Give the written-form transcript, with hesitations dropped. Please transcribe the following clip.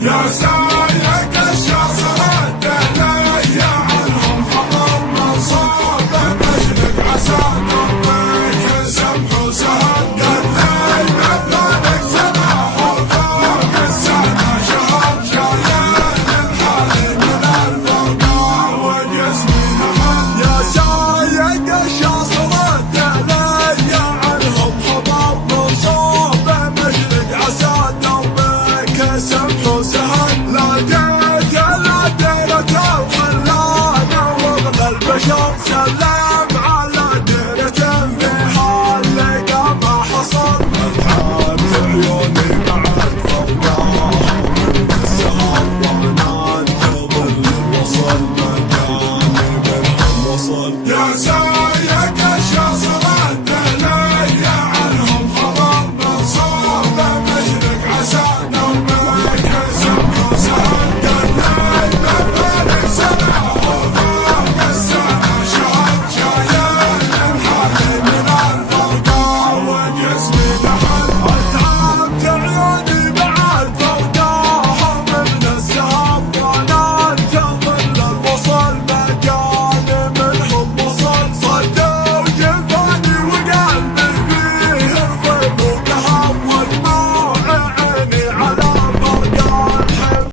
يا سايق الشخص رد علي عنهم حضر منصوب مجلك عسى دربك سمح وسهل قليل مثلك سماح وفوق السنة شهر شايل الحال من الفرقان والجسم نحن. يا سايق الشخص رد علي عنهم حضر منصوب مجلك عسى دربك سمح وسهل لقيت الديرة الخلانة وغلى البشر سلم على ديرة فيها اللقى ما حصل مذهب عيوني بعد فوقها من السهر وانا انتظر الوصل مجاني منهم وصل. يا سايق الشخص رد علي عنهم خبر منصوب مجلك عسى دربك سمح وسهل قليل مثلك سماح وفوق السنة شهر شايل الحال من الفرقان والجسم نحن.